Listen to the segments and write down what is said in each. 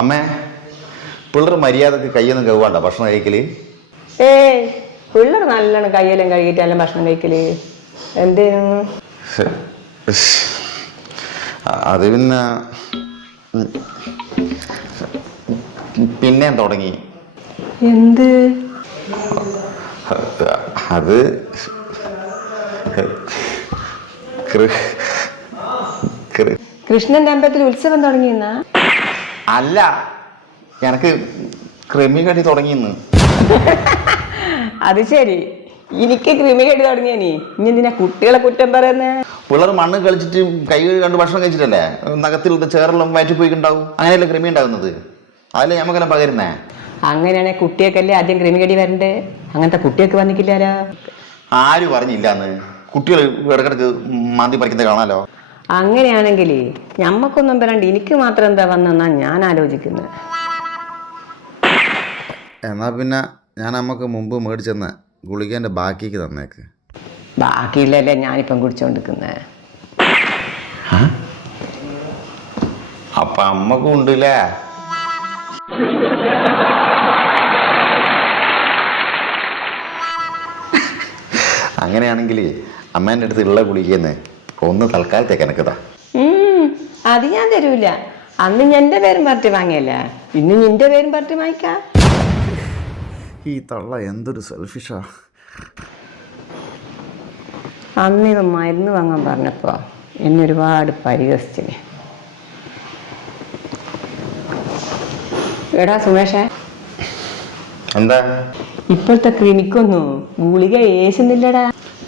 അമ്മേ പിള്ളേർ മര്യാദയ്ക്ക് കയ്യൊന്നും കഴുകണ്ട ഭക്ഷണം കഴിക്കൽ? ഏയ് പിള്ളേർ നല്ലോണം കയ്യെല്ലാം കഴുകിയിട്ടെല്ലാം ഭക്ഷണം കഴിക്കൽ. എന്തേനു അത് പിന്നെ പിന്നെ തുടങ്ങി. എന്ത്? അത് കൃഷ്ണന്റെ അമ്പലത്തിൽ ഉത്സവം തുടങ്ങിയെന്നാ അല്ല. എനക്ക് ക്രിമി കടി തുടങ്ങിന്ന് അത് ശരി. എനിക്ക് ക്രിമി കടി തുടങ്ങിയനി ഇനി എന്തിനാ കുട്ടികളെ കുറ്റം പറയുന്നേ? പിള്ളേർ മണ്ണ് കളിച്ചിട്ട് കൈ കണ്ട് ഭക്ഷണം കഴിച്ചിട്ടല്ലേ? നഖത്തിൽ ചേറെല്ലാം വയറ്റി പോയിണ്ടാവും അങ്ങനെയല്ലേ ക്രിമി ഉണ്ടാകുന്നത്? അതല്ലേ ഞമ്മക്കെല്ലാം പകരുന്നേ? അങ്ങനെയാണെ കുട്ടിയൊക്കെയല്ലേ ആദ്യം ക്രിമികടി വരണ്ടേ? അങ്ങനത്തെ കുട്ടിയൊക്കെ വന്നിക്കില്ലാലോ ആര് പറഞ്ഞില്ലാന്ന് കുട്ടികൾ ഇടക്കിടക്ക് മാന്തി പറിക്കുന്നത് കാണാലോ? അങ്ങനെയാണെങ്കിൽ ഞമ്മക്കൊന്നും വരണ്ട. എനിക്ക് മാത്രം എന്താ വന്നെന്നാ ഞാൻ ആലോചിക്കുന്നത് എന്നാ പിന്നെ ഞാൻ അമ്മയ്ക്ക് മുമ്പ് മേടിച്ചെന്ന ഗുളികേന്റെ ബാക്കിക്ക് തന്നേക്ക്. ബാക്കിയില്ലല്ലേ ഞാനിപ്പം കുടിച്ചോണ്ടിരിക്കുന്നത് അപ്പൊ അമ്മക്കും ഉണ്ടല്ലേ? അങ്ങനെയാണെങ്കിൽ അമ്മേന്റെ അടുത്ത് ഉള്ള ഗുളികയെന്ന് ഒന്ന് തൽക്കാലത്തേക്ക് എനക്കതാ അത് ഞാൻ തരൂല. അന്ന് എന്റെ പേരും പാർട്ടി വാങ്ങിയല്ല? ഇന്ന് നിന്റെ പേരും പാർട്ടി വാങ്ങിക്കാം. ഈ തള്ള എന്തൊരു സെൽഫിഷാ അന്ന് ഇത് മരുന്ന് വാങ്ങാൻ പറഞ്ഞപ്പോ എന്നെ ഒരുപാട് പരിഹസിച്ചിന്. എടാ സുമേഷേ. എന്താ? ഇപ്പോഴത്തെ ക്ലിനിക്കൊന്നും ഗുളിക ഏശുന്നില്ലടാ.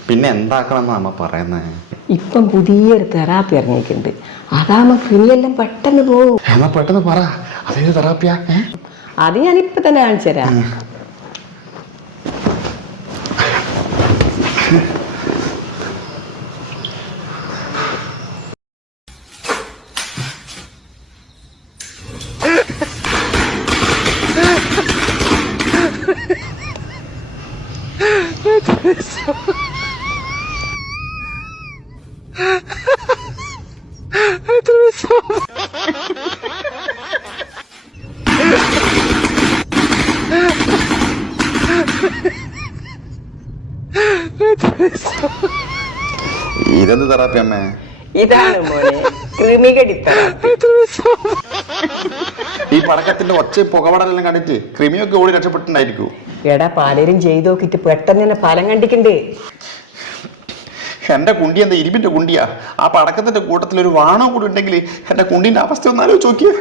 പിന്നെ എന്താക്കണം അമ്മ പറയുന്നേ? ഇപ്പം പുതിയൊരു തെറാപ്പി ഇറങ്ങിയിട്ടുണ്ട്. അതാകുമ്പോ ക്രിമിയെല്ലാം പെട്ടെന്ന് പോകും. എന്നാ പെട്ടെന്ന് പറ. അതേത് തെറാപ്പിയാ ഏ? അത് ഞാൻ ഇപ്പൊ തന്നെ കാണിച്ചു തരാം. ഇതെന്ത് തെറാപ്പി അമ്മ? ഇതാണ് മോനെ ഈ പടക്കത്തിന്റെ ഒച്ച പുകപടലെല്ലാം കണ്ടിട്ട് ക്രിമിയൊക്കെ ഓടി രക്ഷപ്പെട്ടിട്ടുണ്ടായിരിക്കൂ. എടാ പലരും ചെയ്തു നോക്കിട്ട് പെട്ടെന്ന് തന്നെ ഫലം കണ്ടിക്കണ്ട് എന്റെ കുണ്ടി എന്താ ഇരുമ്പിന്റെ കുണ്ടിയാ? ആ പടക്കത്തിന്റെ കൂട്ടത്തിൽ ഒരു വാണോ കൂടി ഉണ്ടെങ്കിൽ എന്റെ കുണ്ടിന്റെ അവസ്ഥ ഒന്ന് ആലോചിച്ച് നോക്കിയേ.